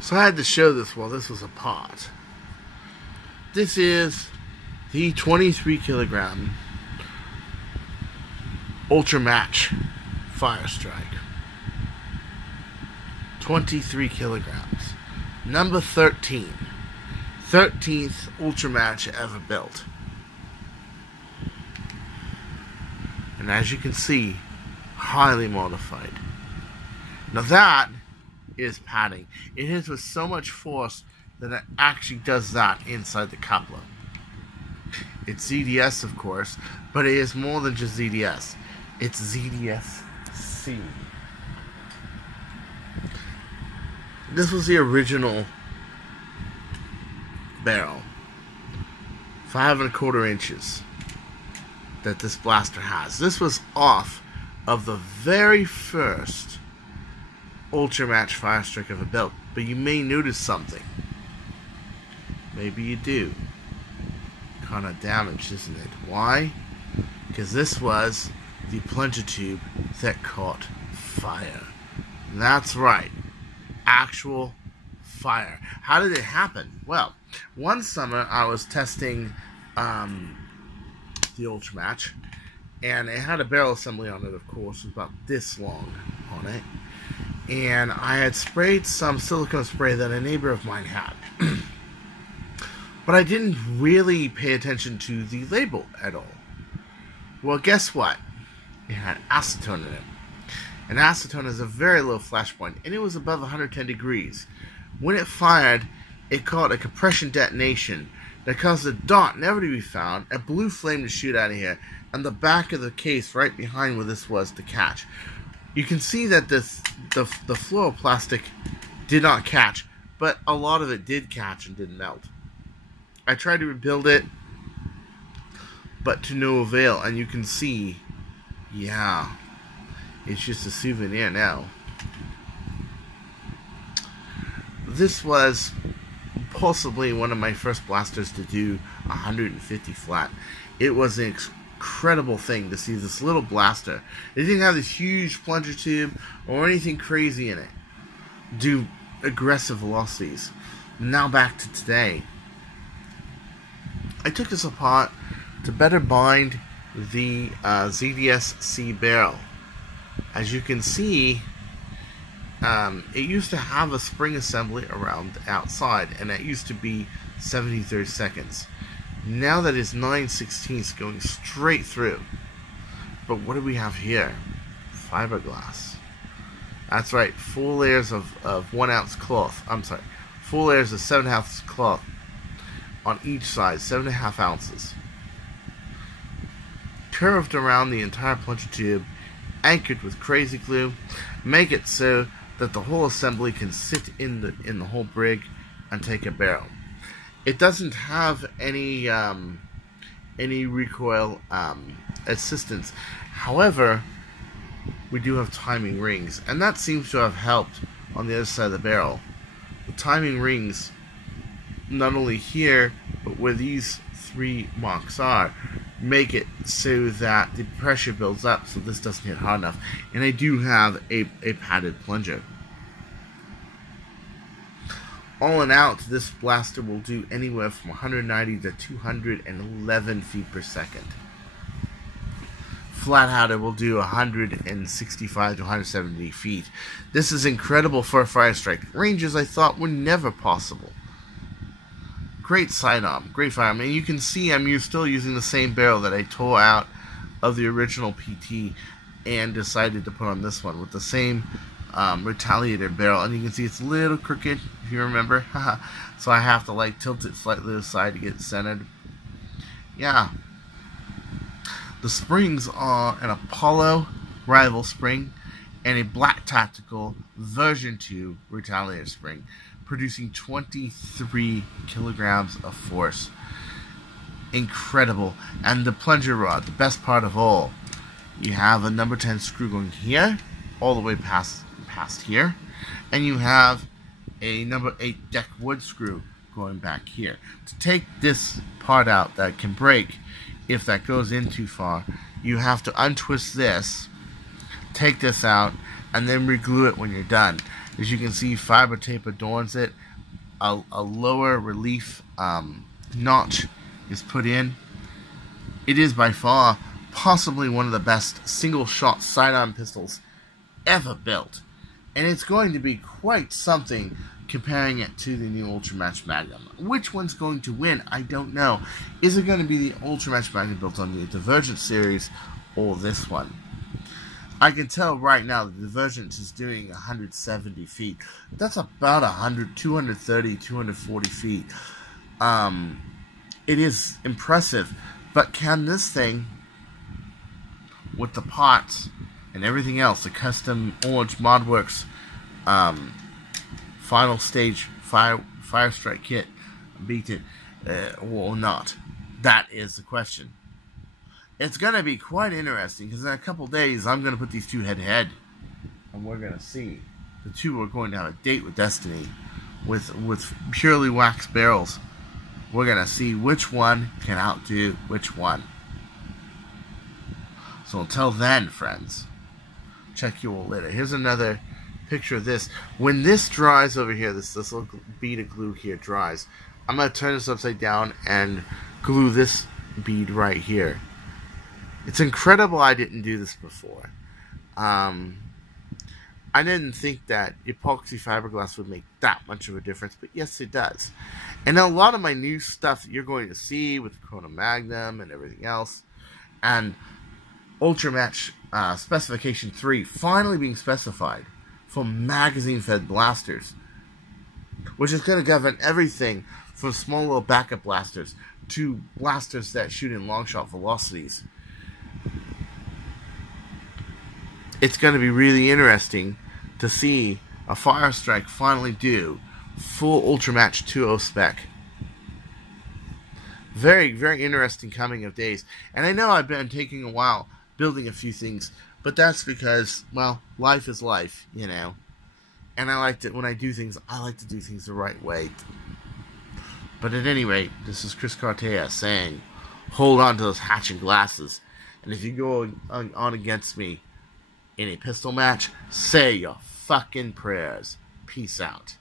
So I had to show this while this was apart. This is the 23 kilogram Ultra Match Firestrike. 23 kilograms. Number 13. 13th Ultra Match ever built. And as you can see, highly modified. Now that is padding. It hits with so much force that it actually does that inside the coupler. It's ZDS, of course, but it is more than just ZDS. It's ZDS-C. This was the original barrel. 5 1/4 inches that this blaster has. This was off of the very first Ultra Match Firestrike ever built. But you may notice something. Maybe you do. Kind of damaged, isn't it? Why? Because this was the plunger tube that caught fire. That's right. Actual fire. How did it happen? Well, one summer I was testing the Ultra Match, and it had a barrel assembly on it, of course. It was about this long on it. And I had sprayed some silicone spray that a neighbor of mine had. But I didn't really pay attention to the label at all. Well, guess what? It had acetone in it. And acetone has a very low flash point, and it was above 110 degrees. When it fired, it caught a compression detonation that caused a dot never to be found, a blue flame to shoot out of here, and the back of the case right behind where this was to catch. You can see that the fluoroplastic did not catch, but a lot of it did catch and didn't melt. I tried to rebuild it, but to no avail, and you can see, yeah, it's just a souvenir now. This was possibly one of my first blasters to do 150 flat. It was an incredible thing to see this little blaster. It didn't have this huge plunger tube or anything crazy in it. Do aggressive velocities. Now back to today. I took this apart to better bind the ZDS-C barrel. As you can see, it used to have a spring assembly around the outside, and that used to be 73 seconds. Now that is 9/16 going straight through. But what do we have here? Fiberglass. That's right, 4 layers of 1 ounce cloth. I'm sorry, 4 layers of 7.5 ounce cloth on each side, 7.5 ounces. Curved around the entire plunger tube, anchored with crazy glue, make it so that the whole assembly can sit in the whole brig and take a barrel. It doesn't have any recoil assistance. However, we do have timing rings, and that seems to have helped on the other side of the barrel. The timing rings, not only here, but where these 3 marks are, make it so that the pressure builds up so this doesn't hit hard enough. And I do have a padded plunger. All in out, this blaster will do anywhere from 190 to 211 feet per second. Flat out, it will do 165 to 170 feet. This is incredible for a Firestrike. Ranges I thought were never possible. Great sidearm, great firearm, and you can see I'm still using the same barrel that I tore out of the original PT and decided to put on this one with the same retaliator barrel, and you can see it's a little crooked, if you remember. So I have to like tilt it slightly to the side to get it centered. Yeah. The springs are an Apollo rival spring and a Black Tactical version 2 retaliator spring, producing 23 kilograms of force. Incredible. And the plunger rod, the best part of all, you have a number 10 screw going here all the way past here, and you have a number 8 deck wood screw going back here. To take this part out that can break if that goes in too far, you have to untwist this, take this out, and then reglue it when you're done. As you can see, fiber tape adorns it. A lower relief notch is put in. It is by far possibly one of the best single-shot sidearm pistols ever built. And it's going to be quite something comparing it to the new Ultramatch Magnum. Which one's going to win? I don't know. Is it going to be the Ultramatch Magnum built on the Divergent series or this one? I can tell right now the Divergent is doing 170 feet. That's about 230, 240 feet. It is impressive. But can this thing, with the parts and everything else, the custom Orange Modworks final stage Firestrike kit, beat it or not? That is the question. It's going to be quite interesting, because in a couple days I'm going to put these two head to head, and we're going to see. The two are going to have a date with Destiny, with purely wax barrels. We're going to see which one can outdo which one. So until then, friends, check you all later. Here's another picture of this. When this dries over here, this little bead of glue here dries, I'm going to turn this upside down and glue this bead right here. It's incredible I didn't do this before. I didn't think that epoxy fiberglass would make that much of a difference, but yes, it does. And a lot of my new stuff that you're going to see with Corona Magnum and everything else, and Ultramatch Specification 3 finally being specified for magazine-fed blasters, which is going to govern everything from small little backup blasters to blasters that shoot in long shot velocities. It's going to be really interesting to see a Firestrike finally do full Ultramatch 2.0 spec. Very, very interesting coming of days. And I know I've been taking a while building a few things, but that's because, well, life is life, you know. And I like to, when I do things, I like to do things the right way. But at any rate, this is Chris Cartea saying, hold on to those hatching glasses. And if you go on against me in a pistol match, say your fucking prayers. Peace out.